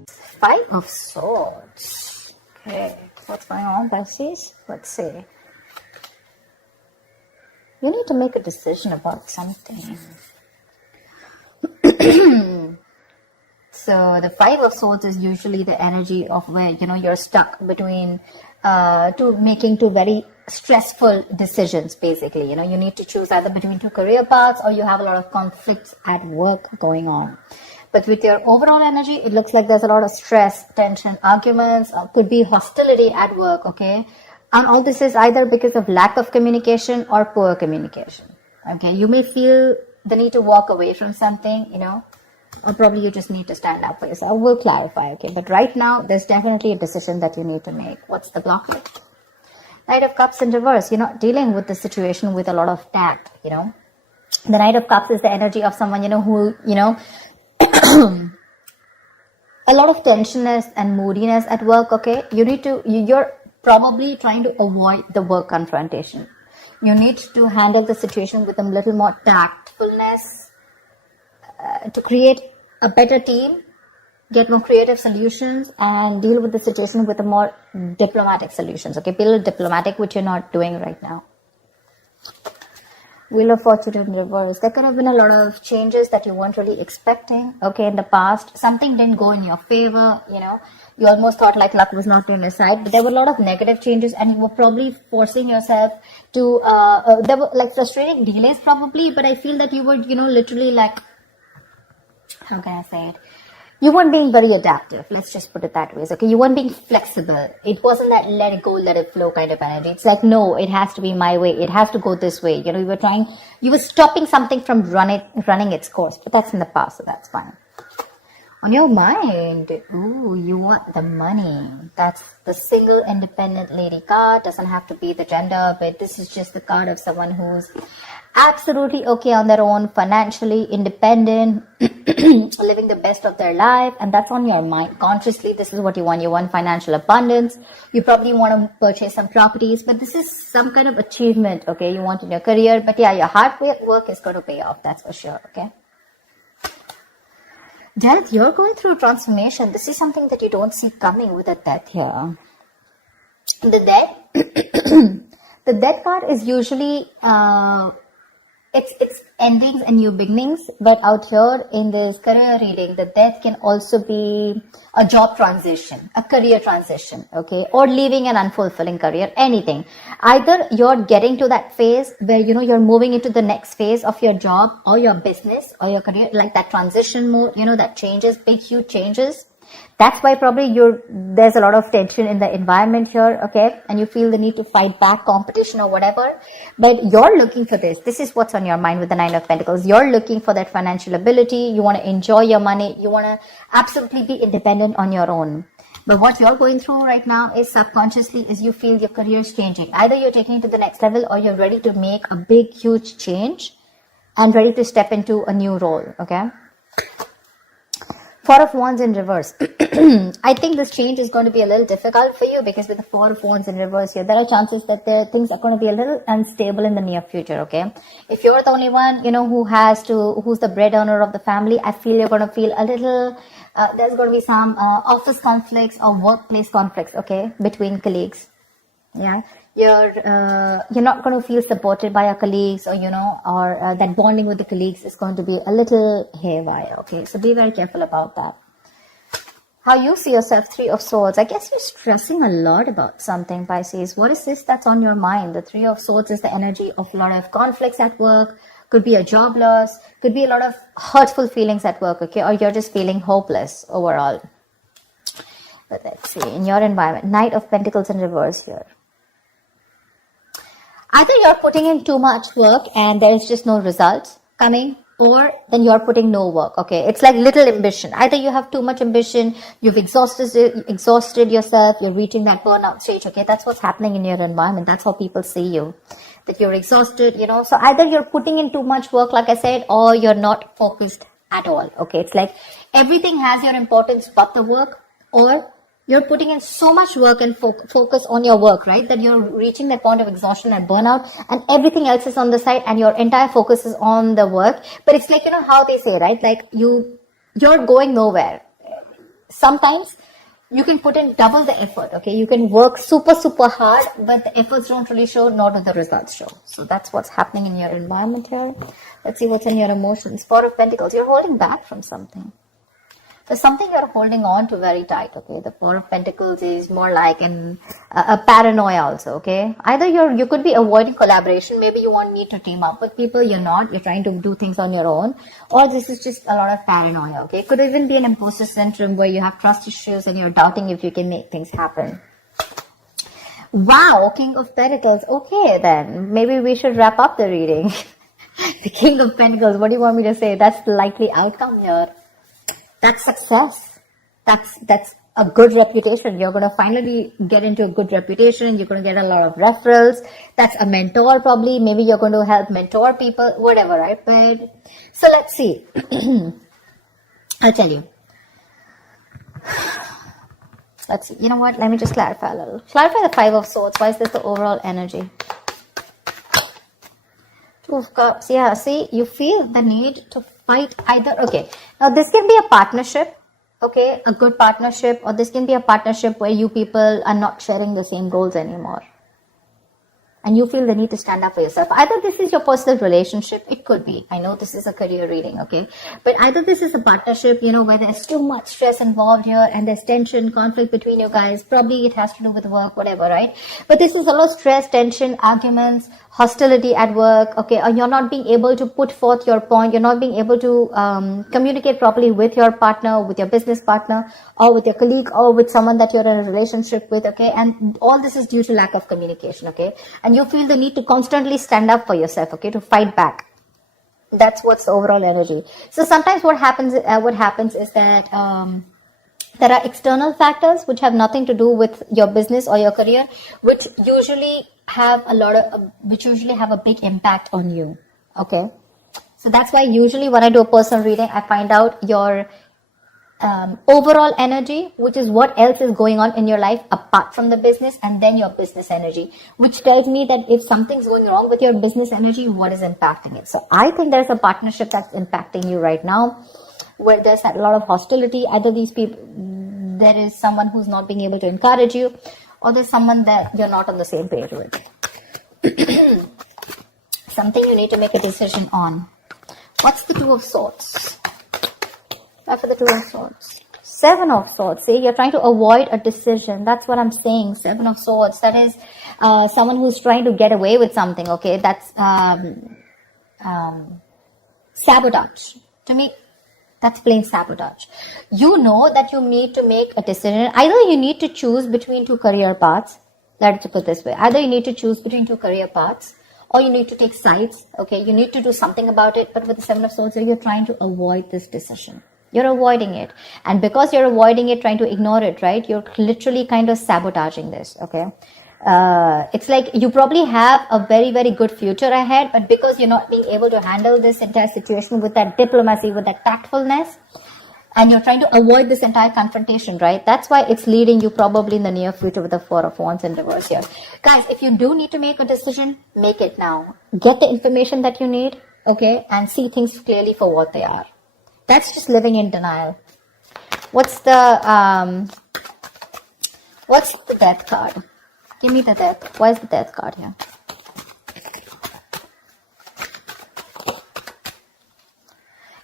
Five of Swords. Okay, what's going on, Pisces? Let's see. You need to make a decision about something. So the Five of Swords is usually the energy of where, you're stuck between making two very stressful decisions, basically. You need to choose either between two career paths, or you have a lot of conflicts at work going on. But with your overall energy, it looks like there's a lot of stress, tension, arguments, could be hostility at work, okay? And all this is either because of lack of communication or poor communication, okay? You may feel the need to walk away from something, or probably you just need to stand up for yourself. We'll clarify, okay? But right now, there's definitely a decision that you need to make. What's the blockage? Knight of Cups in reverse. You're not dealing with the situation with a lot of tact, The Knight of Cups is the energy of someone, who, a lot of tensionness and moodiness at work, okay? You're probably trying to avoid the work confrontation. You need to handle the situation with a little more tactfulness to create a better team, get more creative solutions, and deal with the situation with a more diplomatic solutions, okay? Be a little diplomatic, which you're not doing right now. Wheel of Fortune in reverse. There could have been a lot of changes that you weren't really expecting, okay, in the past. Something didn't go in your favor, You almost thought like luck was not on your side, but there were a lot of negative changes, and you were probably forcing yourself to, there were like frustrating delays probably, but I feel that you were, literally like, how can I say it? You weren't being very adaptive. Let's just put it that way. Okay, you weren't being flexible. It wasn't that let it go, let it flow kind of energy. It's like, no, it has to be my way. It has to go this way. You were stopping something from running its course, but that's in the past, so that's fine. On your mind, you want the money. That's the single independent lady card. Doesn't have to be the gender, but this is just the card of someone who's absolutely okay on their own, financially independent, living the best of their life, and that's on your mind. Consciously, this is what you want. You want financial abundance. You probably want to purchase some properties, but this is some kind of achievement, okay, you want in your career. But yeah, your hard work is going to pay off, that's for sure, okay? Death, you're going through a transformation. This is something that you don't see coming with a death here. The death, the death card is usually, it's endings and new beginnings, but out here in this career reading, the death can also be a job transition, a career transition, okay, or leaving an unfulfilling career, anything. Either you're getting to that phase where, you're moving into the next phase of your job or your business or your career, like that transition mode, that changes, big, huge changes. That's why probably there's a lot of tension in the environment here, okay? And you feel the need to fight back competition or whatever. But you're looking for this. This is what's on your mind with the Nine of Pentacles. You're looking for that financial ability. You want to enjoy your money. You want to absolutely be independent on your own. But what you're going through right now is subconsciously is you feel your career is changing. Either you're taking it to the next level or you're ready to make a big, huge change and ready to step into a new role, okay? Four of Wands in reverse. I think this change is going to be a little difficult for you because with the Four of Wands in reverse here, there are chances that things are going to be a little unstable in the near future, okay? If you're the only one, who's the bread earner of the family, I feel you're going to feel a little, there's going to be some office conflicts or workplace conflicts, okay, between colleagues. Yeah. You're not going to feel supported by your colleagues or, that bonding with the colleagues is going to be a little haywire, okay? So be very careful about that. How you see yourself, Three of Swords. I guess you're stressing a lot about something, Pisces. What is this that's on your mind? The Three of Swords is the energy of a lot of conflicts at work. Could be a job loss. Could be a lot of hurtful feelings at work, okay? Or you're just feeling hopeless overall. But let's see, in your environment, Knight of Pentacles in reverse here. Either you're putting in too much work and there's just no results coming, or then you're putting no work, okay? It's like little ambition. Either you have too much ambition, you've exhausted yourself, you're reaching that burnout stage, okay? That's what's happening in your environment. That's how people see you, that you're exhausted, So either you're putting in too much work, like I said, or you're not focused at all, okay? It's like everything has your importance but the work, or you're putting in so much work and focus on your work, right? That you're reaching that point of exhaustion and burnout and everything else is on the side and your entire focus is on the work. But it's like, how they say, right? Like you're going nowhere. sometimes you can put in double the effort, okay? You can work super, super hard, but the efforts don't really show, nor do the results show. So that's what's happening in your environment here. Let's see what's in your emotions. Four of Pentacles, you're holding back from something. There's something you're holding on to very tight, okay? The Four of Pentacles is more like a paranoia also, okay? Either you could be avoiding collaboration. Maybe you want me to team up with people. You're not. You're trying to do things on your own. Or this is just a lot of paranoia, okay? It could even be an imposter syndrome where you have trust issues and you're doubting if you can make things happen. Wow, King of Pentacles. Okay, then. Maybe we should wrap up the reading. The King of Pentacles. What do you want me to say? That's the likely outcome here. That's success. That's a good reputation. You're going to finally get into a good reputation. You're going to get a lot of referrals. That's a mentor probably. Maybe you're going to help mentor people, whatever, right? But so let's see. I'll tell you. Let's see. You know what? Let me just clarify a little. Clarify the Five of Swords. Why is this the overall energy? Two of Cups. Yeah, see, you feel the need to fight either. Okay, now this can be a partnership, okay, a good partnership, or this can be a partnership where you people are not sharing the same goals anymore. And you feel the need to stand up for yourself. Either this is your personal relationship, it could be. I know this is a career reading, okay? But either this is a partnership, where there's too much stress involved here and there's tension, conflict between you guys. Probably it has to do with work, whatever, right? But this is a lot of stress, tension, arguments, hostility at work, okay? Or you're not being able to put forth your point. You're not being able to communicate properly with your partner, with your business partner, or with your colleague, or with someone that you're in a relationship with, okay? And all this is due to lack of communication, okay? And you feel the need to constantly stand up for yourself, okay, to fight back. That's what's the overall energy. So sometimes what happens is that there are external factors which have nothing to do with your business or your career, which usually have a big impact on you, okay? So that's why usually when I do a personal reading, I find out your overall energy, which is what else is going on in your life apart from the business, and then your business energy, which tells me that if something's going wrong with your business energy, what is impacting it. So I think there's a partnership that's impacting you right now, where there's a lot of hostility. Either these people, there is someone who's not being able to encourage you, or there's someone that you're not on the same page with. Something you need to make a decision on. What's the Two of Swords? For the Two of Swords. Seven of Swords. See, you're trying to avoid a decision. That's what I'm saying. Seven of Swords. That is someone who's trying to get away with something. Okay, that's sabotage. To me, that's plain sabotage. You know that you need to make a decision. Either you need to choose between two career paths. Let's put it this way. Either you need to choose between two career paths, or you need to take sides. Okay, you need to do something about it. But with the Seven of Swords, you're trying to avoid this decision. You're avoiding it. And because you're avoiding it, trying to ignore it, right? You're literally kind of sabotaging this, okay? It's like you probably have a very, very good future ahead, but because you're not being able to handle this entire situation with that diplomacy, with that tactfulness, and you're trying to avoid this entire confrontation, right? That's why it's leading you probably in the near future with the Four of Wands in reverse here. Guys, if you do need to make a decision, make it now. Get the information that you need, okay? And see things clearly for what they are. That's just living in denial. What's the Death card? Give me the Death. Why is the Death card here?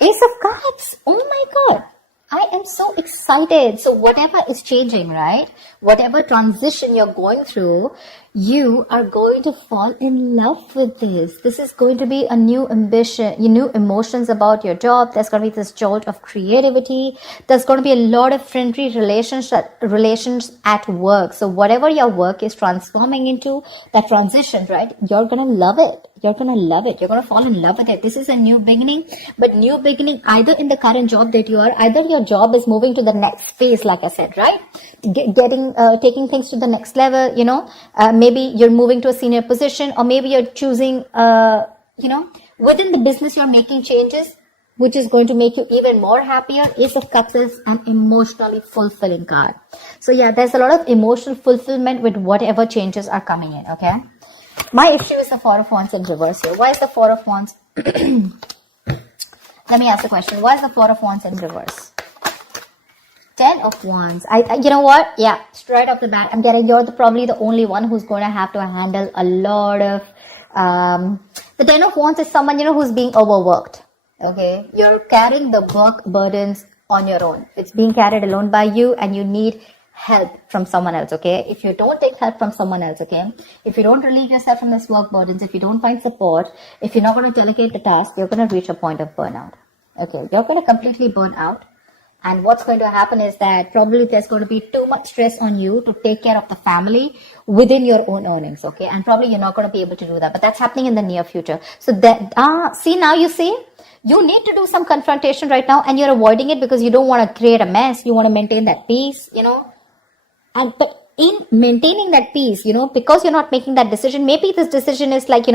Ace of Cups. Oh my God. I am so excited. So whatever is changing, right? Whatever transition you're going through, you are going to fall in love with this. This is going to be a new ambition, new emotions about your job. There's going to be this jolt of creativity. There's going to be a lot of friendly relations at work. So whatever your work is transforming into, that transition, right? You're going to love it. You're going to love it. You're going to fall in love with it. This is a new beginning, but new beginning either in the current job that you are, either your job is moving to the next phase, like I said, right? Taking things to the next level, maybe you're moving to a senior position, or maybe you're choosing, within the business, you're making changes, which is going to make you even more happier. Ace of Cups is an emotionally fulfilling card. So yeah, there's a lot of emotional fulfillment with whatever changes are coming in, okay? My issue is the Four of Wands in reverse here. Why is the Four of Wands? Let me ask the question. Why is the Four of Wands in reverse? 10 10 of Wands. You know what? Yeah, straight off the bat, I'm getting you're probably the only one who's going to have to handle a lot of. The 10 of Wands is someone, who's being overworked. Okay, you're carrying the work burdens on your own. It's being carried alone by you, and you need help from someone else. Okay, if you don't take help from someone else, okay, if you don't relieve yourself from this work burdens, if you don't find support, if you're not going to delegate the task, you're going to reach a point of burnout. Okay, you're going to completely burn out. And what's going to happen is that probably there's going to be too much stress on you to take care of the family within your own earnings, okay? And probably you're not going to be able to do that. But that's happening in the near future. So that, see, now you see, you need to do some confrontation right now, and you're avoiding it because you don't want to create a mess. You want to maintain that peace, but in maintaining that peace, because you're not making that decision, maybe this decision is like,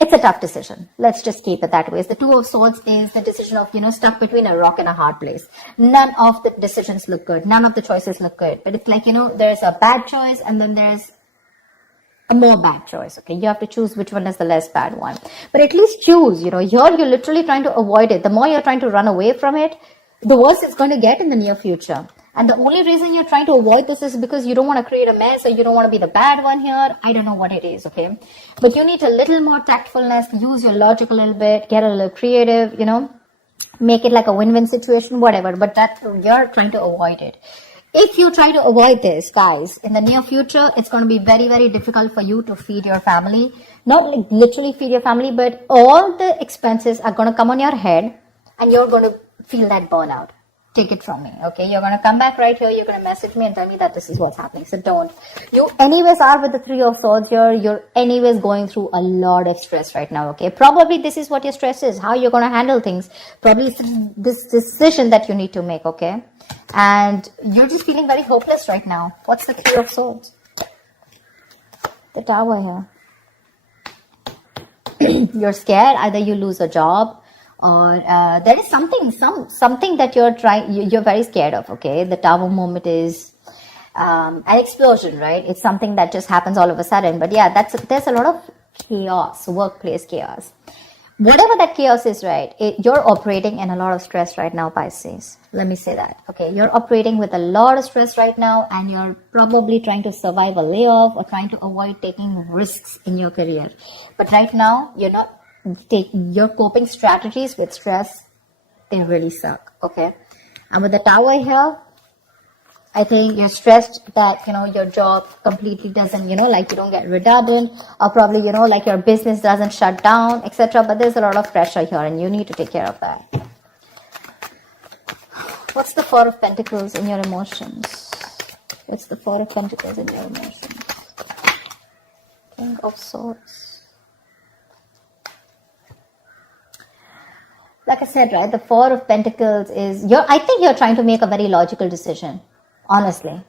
it's a tough decision. Let's just keep it that way. The Two of Swords is the decision of, stuck between a rock and a hard place. None of the decisions look good. None of the choices look good. But it's like, there's a bad choice and then there's a more bad choice. Okay, you have to choose which one is the less bad one. But at least choose, here you're literally trying to avoid it. The more you're trying to run away from it, the worse it's going to get in the near future. And the only reason you're trying to avoid this is because you don't want to create a mess, or you don't want to be the bad one here. I don't know what it is, okay? But you need a little more tactfulness, use your logic a little bit, get a little creative, make it like a win-win situation, whatever. But that you're trying to avoid it. If you try to avoid this, guys, in the near future, it's going to be very, very difficult for you to feed your family. Not like literally feed your family, but all the expenses are going to come on your head, and you're going to feel that burnout. Take it from me, okay? You're going to come back right here. You're going to message me and tell me that this is what's happening. So don't. You anyways are with the Three of Swords here. You're anyways going through a lot of stress right now, okay? Probably this is what your stress is, how you're going to handle things. Probably it's this decision that you need to make, okay? And you're just feeling very hopeless right now. What's the King of Swords? The Tower here. You're scared. Either you lose a job, or there is something that you're very scared of, okay? The Tower moment is an explosion, right? It's something that just happens all of a sudden. But yeah, there's a lot of chaos, workplace chaos. Whatever that chaos is, right? You're operating in a lot of stress right now, Pisces. Let me say that, okay? You're operating with a lot of stress right now, and you're probably trying to survive a layoff or trying to avoid taking risks in your career. But right now, you're not. Your coping strategies with stress, they really suck, okay? And with the Tower here, I think you're stressed that, your job completely doesn't, you don't get redundant, or probably, like your business doesn't shut down, etc. But there's a lot of pressure here, and you need to take care of that. What's the Four of Pentacles in your emotions? What's the Four of Pentacles in your emotions? King of Swords. Like I said, right, the Four of Pentacles is, I think you're trying to make a very logical decision, honestly.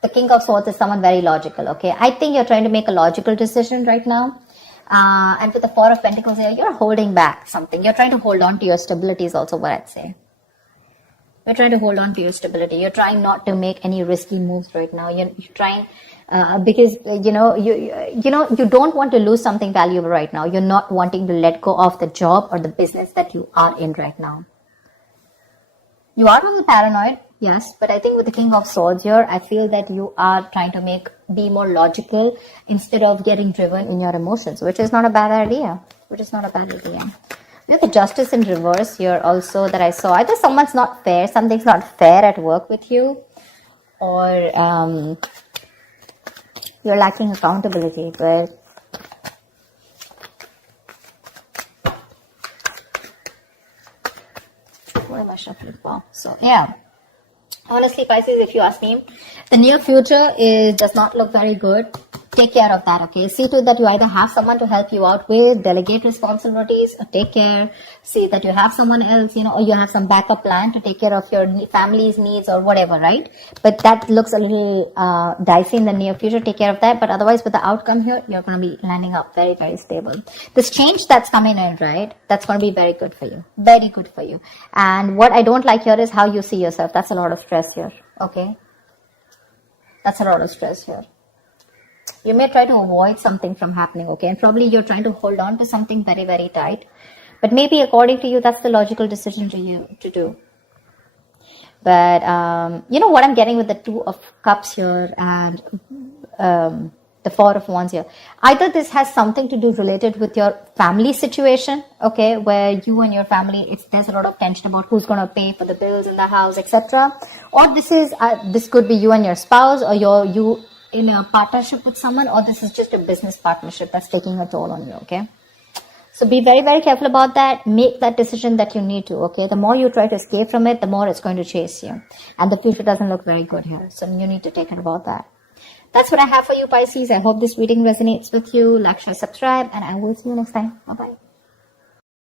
The King of Swords is someone very logical, okay? I think you're trying to make a logical decision right now. And with the Four of Pentacles here, you're holding back something. You're trying to hold on to your stability is also what I'd say. You're trying to hold on to your stability. You're trying not to make any risky moves right now. You're trying... because you don't want to lose something valuable right now. You're not wanting to let go of the job or the business that you are in right now. You are on the paranoid, yes, but I think with the King of Swords here, I feel that you are trying to be more logical instead of getting driven in your emotions, which is not a bad idea. We have the Justice in reverse here also that I saw. Either something's not fair at work with you, or you're lacking accountability, but what am I shuffling for? So yeah, honestly, Pisces, if you ask me, the near future does not look very good. Take care of that, okay? See to that you either have someone to help you out with, delegate responsibilities, or take care. See that you have someone else, or you have some backup plan to take care of your family's needs or whatever, right? But that looks a little dicey in the near future. Take care of that. But otherwise, with the outcome here, you're going to be landing up very, very stable. This change that's coming in, right? That's going to be very good for you. Very good for you. And what I don't like here is how you see yourself. That's a lot of stress here, okay? That's a lot of stress here. You may try to avoid something from happening, okay? And probably you're trying to hold on to something very, very tight. But maybe according to you, that's the logical decision to do. But you know what I'm getting with the Two of Cups here and the Four of Wands here. Either this has something to do related with your family situation, okay, where you and your family, there's a lot of tension about who's going to pay for the bills in the house, etc. Or this could be you and your spouse, or you in a partnership with someone, or this is just a business partnership that's taking a toll on you, okay? So be very, very careful about that. Make that decision that you need to, okay? The more you try to escape from it, the more it's going to chase you. And the future doesn't look very good here. So you need to take care about that. That's what I have for you, Pisces. I hope this reading resonates with you. Like, share, subscribe, and I will see you next time. Bye-bye.